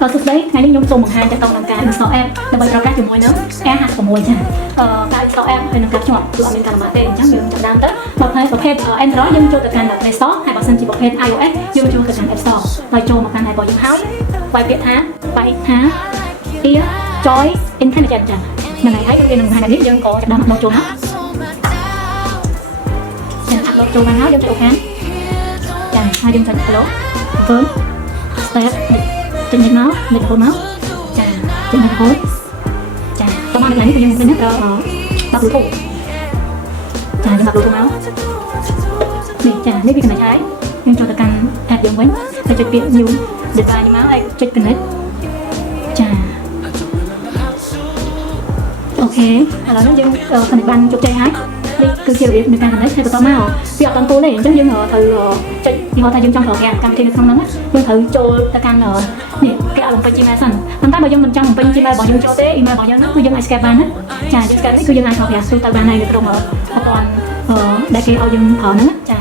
สุดđấy ngàyนี้ខ្ញុំសូមបង្ហាញទៅតាមការ install app ដើម្បីប្រើប្រាស់ជាមួយនឹង Air56 ចាការ install app ហើយនឹងការភ្ជាប់គឺអត់មានការលំបាកទេអញ្ចឹងយើងចាប់ដើមទៅប្រភេទ Android យើងចូលទៅកាន់ Play Store ហើយបើសិនជាប្រភេទ iOS យើងចូលទៅកាន់ App Store ហើយចូលមកកាន់ App របស់យើងហើយវាយពាក្យថា Ear Joy Intelligent ចាហ្នឹងហើយគឺវានឹងបង្ហាញនេះយើងក៏ចាប់ដើមuploadចូលមកចា upload ចូលមកហើយយើងចូលខាងចាហើយយើងចុច follow confirm step ចេញមកលេខហូតមកចាចេញមកហូតចាតោះមកនេះយើងនេះប្រើដាក់រូបចាយើងដាក់រូបមកនេះចានេះវាកណ្ដាលហើយយើងចូលទៅកាន់ app យើងវិញហើយចុចពាក្យ new design នេះមកហើយចុច connect ចាអូខេឥឡូវនេះយើង connect បានជោគជ័យហើយនេះគឺជារបៀបនៃការ connect ហើយបន្តមកវាអត់តាន់ទូទេអញ្ចឹងយើងត្រូវចុចទីហោថាយើងចង់ប្រើប្រាស់កម្មវិធីនៅក្នុងហ្នឹងយើងត្រូវចូលទៅកាន់នេះគេឲ្យបំពេញ Gmail សិនប៉ុន្តែបើយើងមិនចង់បំពេញ Gmail របស់យើងចូលទេ email របស់យើងហ្នឹងគឺយើងអាច scan បានណាចាយើង scan នេះគឺយើងអាចប្រើប្រាស់ទូទៅបានហើយនៅក្នុងឧបករណ៍ដែលគេឲ្យយើងប្រើហ្នឹងចា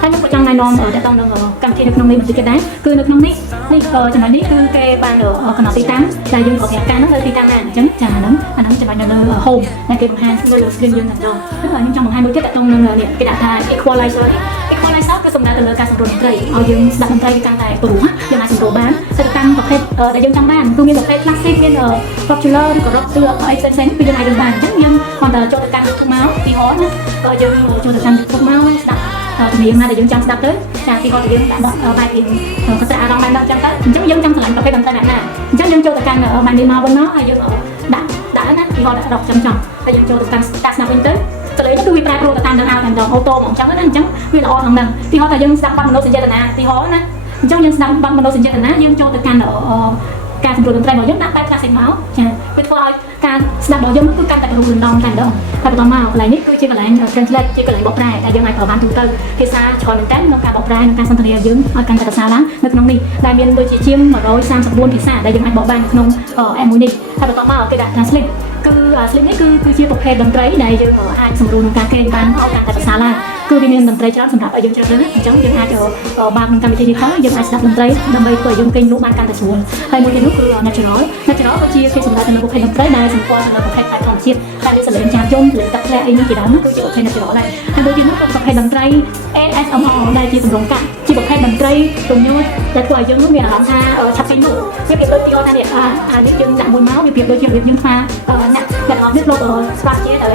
ហើយខ្ញុំក៏ចង់ណែនាំតើតើនឹងកម្មវិធីនៅក្នុងនេះបន្តិចទៀតដែរគឺនៅក្នុងនេះចំណុចនេះគឺគេបានកំណត់ទីតាំងដែលយើងប្រើប្រាស់ការហ្នឹងនៅទីតាំងណាអញ្ចឹងចាហ្នឹងអាហ្នឹងចំណុចនៅលើ home ដែលគេបង្ហាញលើ screen យើងហ្នឹងហើយខ្ញុំចង់បង្ហាញមួយទៀតតើតើនឹងនេះគេដាក់ថា equalizer គឺសំដៅទៅលើការសម្រួលតន្ត្រីឲ្យយើងស្ដាប់តន្ត្រីកាន់តែព្រោះយើងអាចសម្រួលបានទៅតាមប្រភេទដែលយើងចង់បានគឺមានប្រភេទ classic មាន popular ឬក៏ rock ឬអីផ្សេងៗគឺយើងអាចដឹងបានអញ្ចឹងយើងគ្រាន់តែចូលទៅកាន់ YouTube មកទីហោណាក៏យើងចូលទៅកាន់ YouTube មកស្ដាប់ជំនាញណាដែលយើងចង់ស្ដាប់ទៅចាទីហោដែលយើងដាក់បែបយើងកត្រាអារម្មណ៍បានដល់អញ្ចឹងទៅអញ្ចឹងយើងចង់ឆ្លងប្រភេទតន្ត្រីណាអញ្ចឹងយើងចូលទៅកាន់បែបនេះមកវិញមកហើយយើងដាក់ណាទីហោដាក់ rock ចឹងហើយយើងចូលទៅកាន់ស្ដាប់វិញទៅលេងគឺវាប្រែប្រួលទៅតាមនឹងអាតាមអូតូមកអញ្ចឹងណាអញ្ចឹងវាល្អក្នុងហ្នឹងទីហោថាយើងស្ដាប់បាត់មនោសញ្ចេតនាទីហោណាអញ្ចឹងយើងស្ដាប់បាត់មនោសញ្ចេតនាយើងចូលទៅកាន់ការសម្រួលតន្ត្រីរបស់យើងដាក់បែប classic មកចាវាធ្វើឲ្យការស្ដាប់របស់យើងគឺកាន់តែរលូនដងតែម្ដងហើយបន្តមកកន្លែងនេះគឺជាកន្លែង translate ជាកន្លែងបកប្រែតែយើងអាចប្រើបានទូទៅភាសាច្រើនមែនតើក្នុងការបកប្រែនិងការសន្ទនាយើងឲ្យកាន់តែប្រសើរឡើងនៅក្នុងនេះដែលមានដូចជាជាង134ភាសាដែលយើងអាចបកបានក្នុង app មួយនេះហើយបន្តមកគេដាក់ translate គឺ slip នេះគឺជាប្រភេទតន្ត្រីដែលយើងអាចសម្រួលក្នុងការគេងបានឲ្យកាន់តែប្រសើរឡើងគឺវាមានតន្ត្រីច្រើនសម្រាប់ឲ្យយើងជ្រើសរើសអញ្ចឹងយើងអាចបើកក្នុងកម្មវិធីនេះផងយើងអាចស្ដាប់តន្ត្រីដើម្បីធ្វើឲ្យយើងគេងលក់បានកាន់តែស្រួលហើយមួយទៀតនោះគឺ natural ក៏ជាគេសម្រាប់ទៅលើប្រភេទតន្ត្រីដែលសម្គាល់ទៅលើប្រភេទបែបធម្មជាតិដែលមានសលេងចាស់យំសលេងទឹកធ្លាក់អីនេះជាដើមគឺជាប្រភេទ natural ដែរហើយមួយទៀតនោះក៏ប្រភេទតន្ត្រី ASMR ដែលជាទម្រង់កាត់ជាប្រភេទតន្ត្រីរញោចដែលធ្វើឲ្យយើងមានអារម្មណ៍ថាឆាប់ពីនោះវាប្រៀបដូចទីថានេះនេះយើងដាក់មួយមកវាប្រៀបដូចជារបៀបយើងថាអ្នកដែលអត់នេះលោកស្វាជាទៅ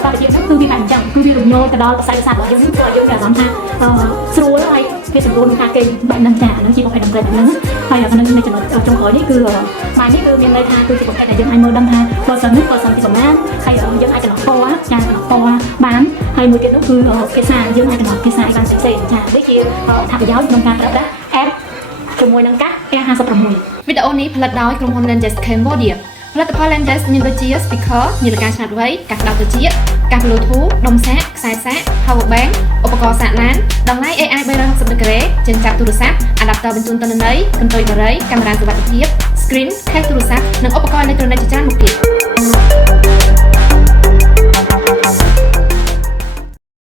ស្វាជាគឺវាអញ្ចឹងគឺវារញោចទៅដល់ខ្សែប្រសាទរបស់យើងធ្វើឲ្យយើងមានអារម្មណ៍ថាស្រួលហើយវាសម្រួលក្នុងការគេងបែបហ្នឹងចាហ្នឹងជាប្រភេទតន្ត្រីបែបហ្នឹងហើយនៅចំណុចចុងក្រោយនេះគឺម៉ាយនេះគឺមានន័យថាគឺជាប្រភេទដែលយើងអាចមើលដឹងថាបើសិននេះបើសិនជាសំណាងហើយយើងអាចកំណត់ពណ៌ចាកំណត់ពណ៌បានហើយមួយទៀតនោះគឺភាសាយើងអាចកំណត់ភាសាឲ្យបានផ្សេងចានេះជាអត្ថប្រយោជន៍ក្នុងការប្រើប្រាស់ app ជាមួយនឹងកាស Air56 វីដេអូនេះផលិតដោយក្រុមហ៊ុន Lenses Cambodia ផលិតផល Lenses មានដូចជា speaker នាឡិកាឆ្លាតវៃកាសក្តៅត្រចៀកកាស Bluetooth ដុំសាកខ្សែសាក power bank ឧបករណ៍សាកឡានតម្លៃ AI 360 ដឺក្រេចិញ្ចែកទូរស័ព្ទ adapter បញ្ជូនទិន្នន័យកន្ទុយបារីកាមេរ៉ាសុវត្ថិភាព screen ខេសទូរស័ព្ទនិងឧបករណ៍អេឡិចត្រូនិកជាច្រើនមុខទៀត